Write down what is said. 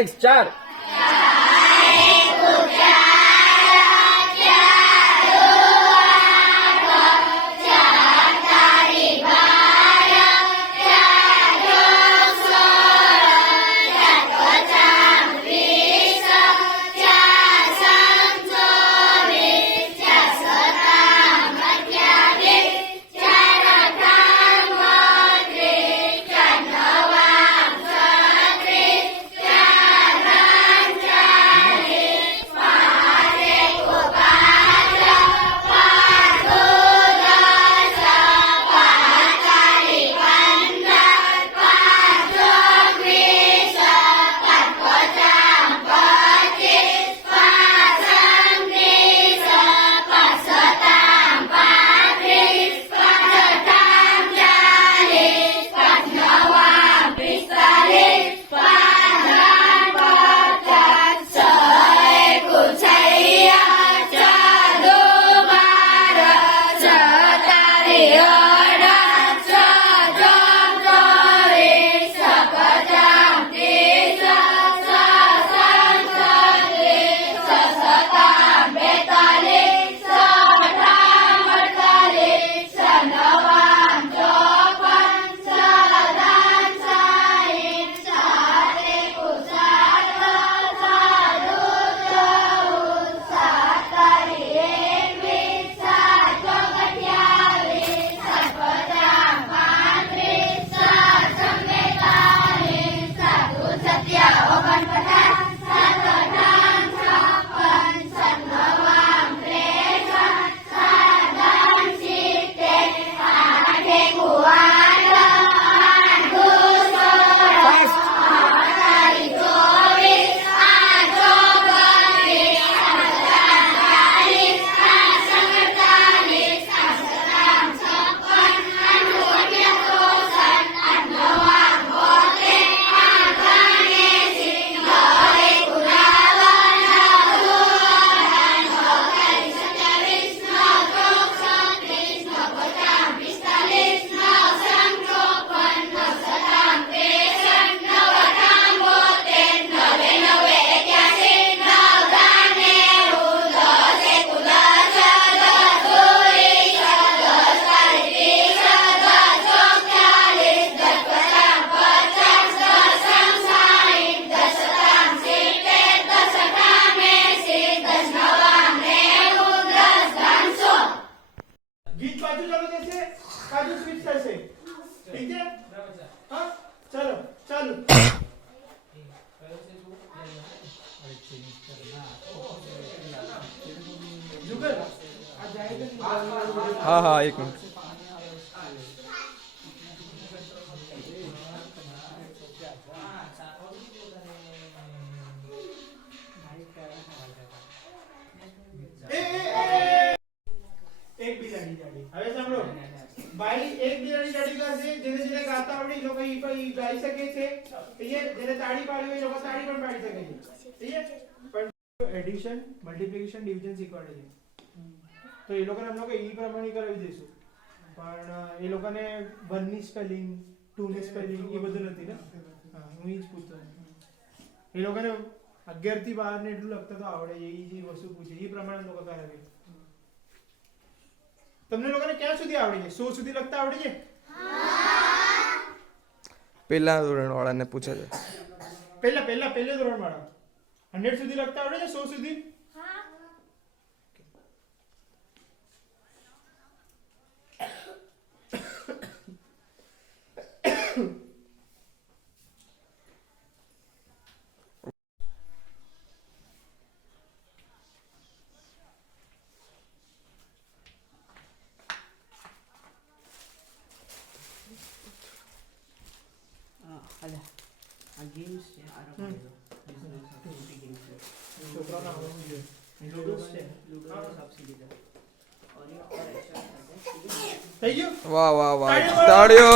next 4 हाँ हाँ एक मिनट એક બિલાડી જાડી હવે સાંભળો ભાઈ એક બિલાડી જાડી કરશે જેને જેને ગાતા આવડે એ લોકો ઈ ગાઈ શકે છે ઠીક છે જેને તાળી પાડવી હોય એ લોકો તાળી પણ પાડી શકે છે ઠીક છે પણ એડિશન મલ્ટીપ્લિકેશન ડિવિઝન શીખવાડે છે તો એ લોકોને અમે લોકો ઈ પ્રમાણે કરાવી દઈશું પણ એ લોકોને 1 ની સ્પેલિંગ 2 ની સ્પેલિંગ એ બધું નથી ને હા હું ઈ જ પૂછતો એ લોકોને 11 થી 12 ને એટલું લખતા તો આવડે એ જે વસ્તુ પૂછે એ પ્રમાણે લોકો કરાવે તમને લોકોને ક્યાં સુધી આવડે છે 100 સુધી લખતા આવડે છે પહેલા ધોરણ વાળાને પૂછે છે પહેલા ધોરણ વાળા 100 સુધી લખતા આવડે છે 100 સુધી વાહ વાહ વાહ તાળીઓ